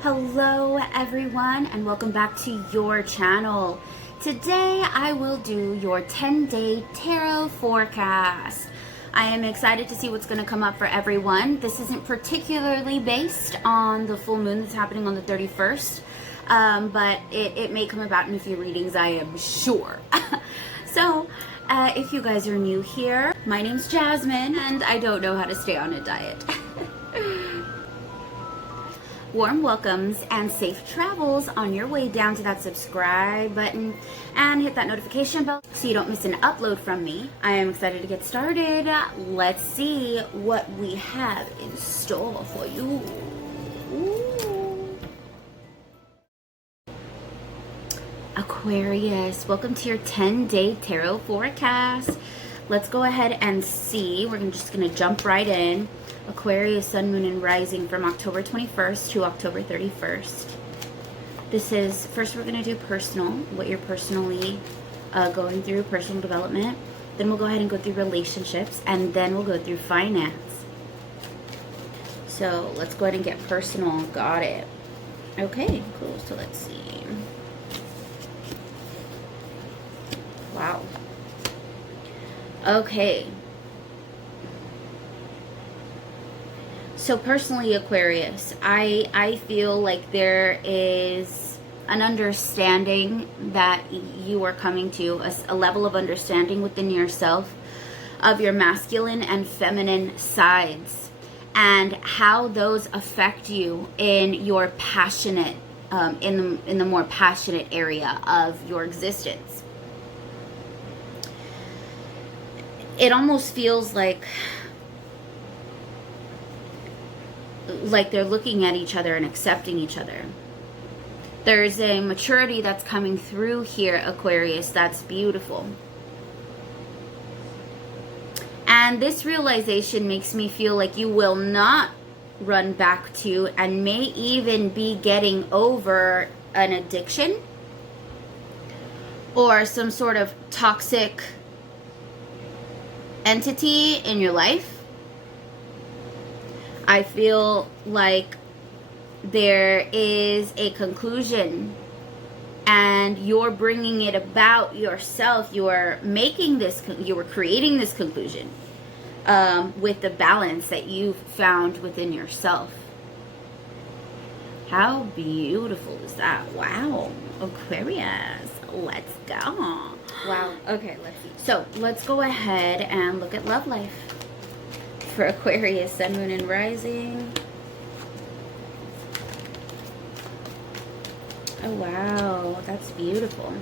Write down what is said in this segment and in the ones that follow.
Hello everyone, and welcome back to your channel. Today I will do your 10-day tarot forecast. I am excited to see what's going to come up for everyone. This isn't particularly based on the full moon that's happening on the 31st, but it may come about in a few readings, I am sure. So if you guys are new here, my name's Jasmine and I don't know how to stay on a diet. Warm welcomes and safe travels on your way down to that subscribe button and hit that notification bell so you don't miss an upload from me. I am excited to get started. Let's see what we have in store for you. Ooh. Aquarius, welcome to your 10-day tarot forecast. Let's go ahead and see. We're just going to jump right in. Aquarius, Sun, Moon, and Rising from October 21st to October 31st. This is, first we're going to do personal, what you're personally going through, personal development. Then we'll go ahead and go through relationships, and then we'll go through finance. So let's go ahead and get personal. Got it. Okay, cool. So let's see. Wow. Okay. So personally, Aquarius, I feel like there is an understanding that you are coming to, a level of understanding within yourself of your masculine and feminine sides and how those affect you in your passionate, in the more passionate area of your existence. It almost feels like they're looking at each other and accepting each other. There's a maturity that's coming through here, Aquarius, that's beautiful. And this realization makes me feel like you will not run back to and may even be getting over an addiction or some sort of toxic entity in your life. I feel like there is a conclusion and you're bringing it about yourself. You are making this, you are creating this conclusion with the balance that you've found within yourself. How beautiful is that? Wow. Aquarius, let's go. Wow. Okay, let's see. So let's go ahead and look at love life. For Aquarius, Sun, Moon, and Rising. Oh, wow. That's beautiful.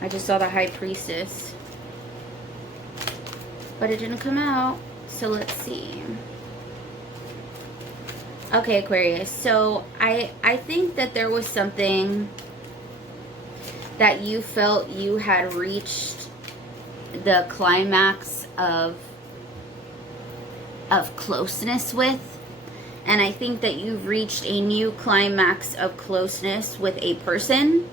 I just saw the High Priestess. But it didn't come out. So let's see. Okay, Aquarius. So I think that there was something that you felt you had reached the climax of closeness with, and I think that you've reached a new climax of closeness with a person.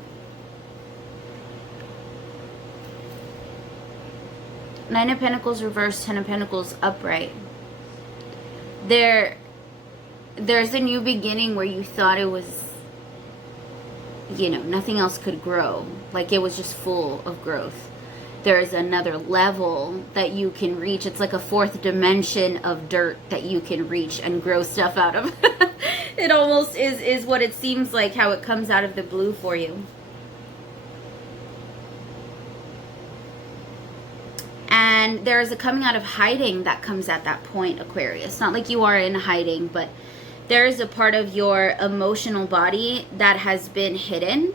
Nine of Pentacles reversed, Ten of Pentacles upright. There's a new beginning where you thought it was, you know, nothing else could grow, like it was just full of growth. There's another level that you can reach. It's like a fourth dimension of dirt that you can reach and grow stuff out of. It almost is what it seems like, how it comes out of the blue for you. And there is a coming out of hiding that comes at that point, Aquarius. Not like you are in hiding, but there is a part of your emotional body that has been hidden.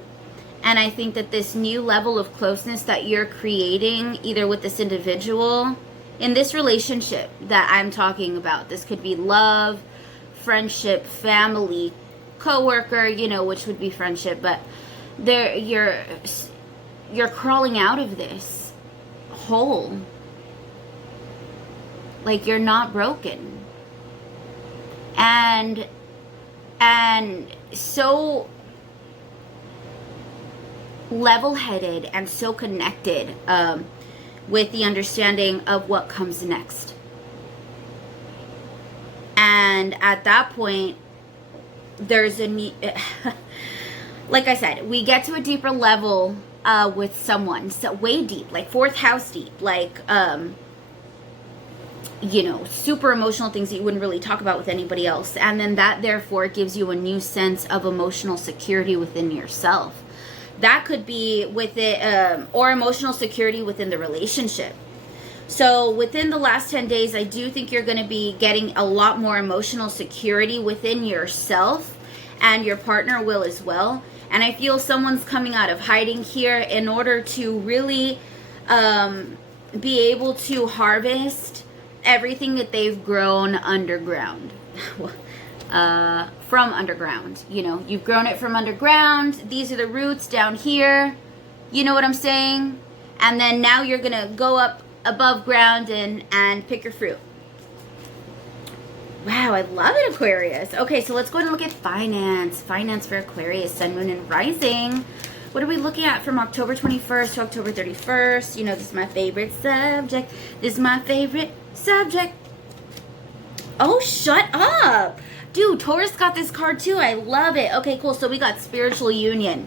And I think that this new level of closeness that you're creating, either with this individual, in this relationship that I'm talking about, this could be love, friendship, family, coworker, you know, which would be friendship, but there you're crawling out of this hole. Like, you're not broken. And so level-headed and so connected with the understanding of what comes next. And at that point, there's a need. Like I said, we get to a deeper level with someone, so way deep, like fourth house deep, like you know, super emotional things that you wouldn't really talk about with anybody else. And then that therefore gives you a new sense of emotional security within yourself. That could be with it, or emotional security within the relationship. So within the last 10 days, I do think you're going to be getting a lot more emotional security within yourself, and your partner will as well. And I feel someone's coming out of hiding here in order to really be able to harvest everything that they've grown underground. From underground, you know, you've grown it from underground. These are the roots down here, you know what I'm saying? And then now you're gonna go up above ground and pick your fruit. Wow, I love it, Aquarius. Okay, so let's go and look at finance for Aquarius, sun, moon, and rising. What are we looking at from October 21st to October 31st? You know, this is my favorite subject. Oh, shut up. Dude, Taurus got this card too. I love it. Okay, cool. So we got spiritual union.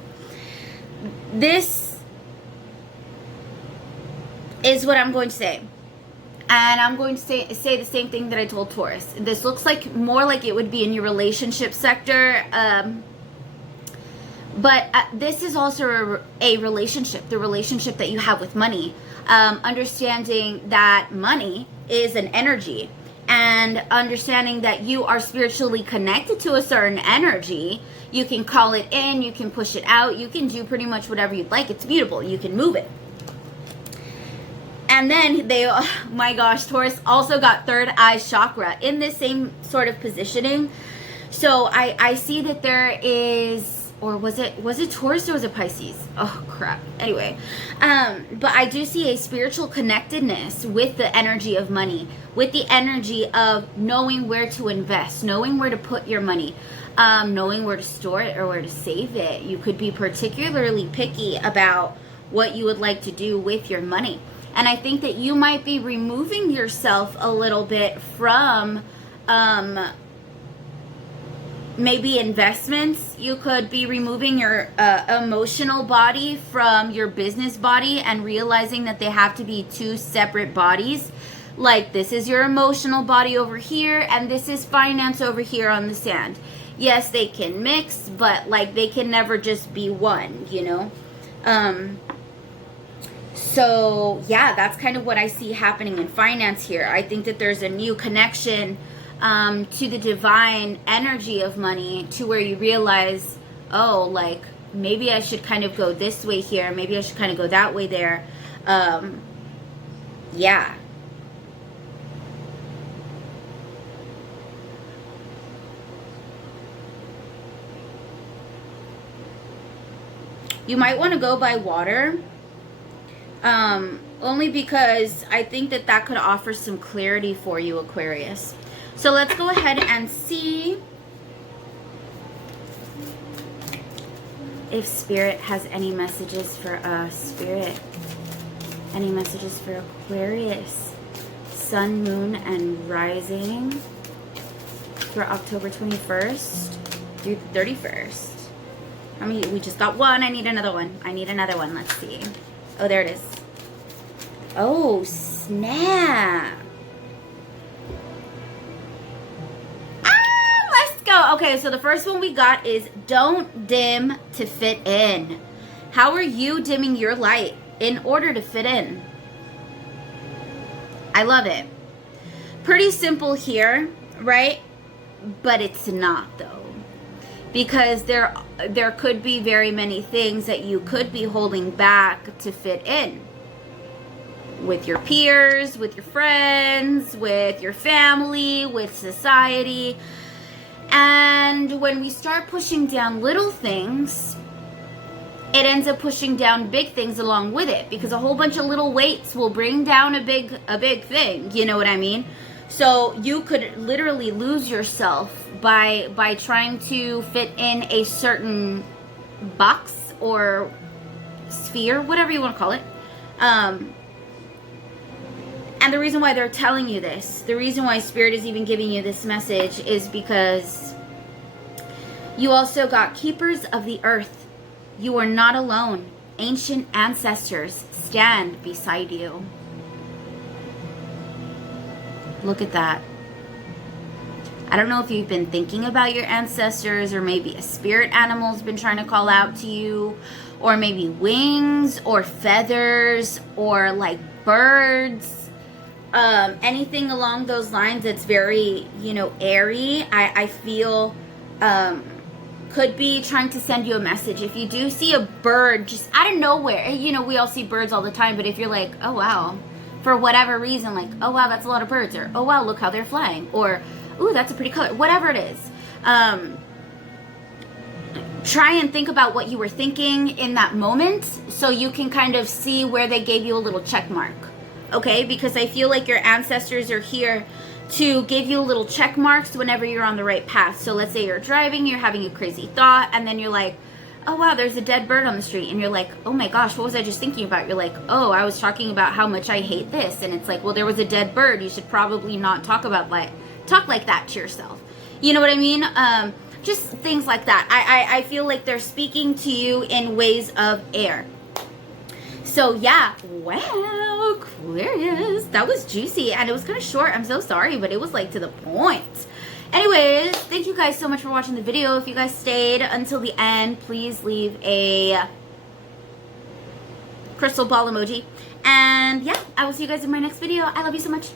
This is what I'm going to say. And I'm going to say the same thing that I told Taurus. This looks like more like it would be in your relationship sector. But this is also a relationship, the relationship that you have with money. Understanding that money is an energy. And understanding that you are spiritually connected to a certain energy. You can call it in, you can push it out, you can do pretty much whatever you'd like. It's mutable, you can move it. And then they, oh my gosh, Taurus also got third eye chakra in this same sort of positioning. So I see that there is, or was it Taurus or was it Pisces? Oh crap. Anyway, but I do see a spiritual connectedness with the energy of money, with the energy of knowing where to invest, knowing where to put your money, knowing where to store it or where to save it. You could be particularly picky about what you would like to do with your money. And I think that you might be removing yourself a little bit from maybe investments. You could be removing your emotional body from your business body and realizing that they have to be two separate bodies. Like, this is your emotional body over here and this is finance over here on the sand. Yes, they can mix, but like they can never just be one, you know? So yeah, that's kind of what I see happening in finance here. I think that there's a new connection to the divine energy of money, to where you realize, oh, like maybe I should kind of go this way here, maybe I should kind of go that way there. Yeah. You might want to go by water, only because I think that that could offer some clarity for you, Aquarius. So let's go ahead and see if Spirit has any messages for us. Spirit, any messages for Aquarius, sun, moon, and rising for October 21st through the 31st. I mean, we just got one. I need another one. Let's see. Oh, there it is. Oh, snap. Let's go. Okay, so the first one we got is don't dim to fit in. How are you dimming your light in order to fit in? I love it. Pretty simple here, right? But it's not, though. because there could be very many things that you could be holding back to fit in with your peers, with your friends, with your family, with society. And when we start pushing down little things, it ends up pushing down big things along with it, because a whole bunch of little weights will bring down a big thing. You know what I mean? So you could literally lose yourself by trying to fit in a certain box or sphere, whatever you want to call it. And the reason why they're telling you this, the reason why Spirit is even giving you this message, is because you also got keepers of the earth. You are not alone. Ancient ancestors stand beside you. Look at that. I don't know if you've been thinking about your ancestors, or maybe a spirit animal's been trying to call out to you, or maybe wings or feathers or like birds, anything along those lines that's very, airy. I feel could be trying to send you a message. If you do see a bird just out of nowhere, we all see birds all the time, but if you're like, oh wow, for whatever reason, like, oh wow, that's a lot of birds, or oh wow, look how they're flying, or ooh, that's a pretty color, whatever it is, try and think about what you were thinking in that moment, so you can kind of see where they gave you a little check mark, okay? Because I feel like your ancestors are here to give you little check marks whenever you're on the right path. So let's say you're driving, you're having a crazy thought, and then you're like, oh wow, there's a dead bird on the street, and you're like, oh my gosh, what was I just thinking about? You're like, oh, I was talking about how much I hate this, and it's like, well, there was a dead bird. You should probably not talk like that to yourself. You know what I mean? Just things like that. I feel like they're speaking to you in ways of air. So yeah, wow, Aquarius, that was juicy, and it was kind of short. I'm so sorry, but it was like to the point. Anyways, thank you guys so much for watching the video. If you guys stayed until the end, please leave a crystal ball emoji. And yeah, I will see you guys in my next video. I love you so much.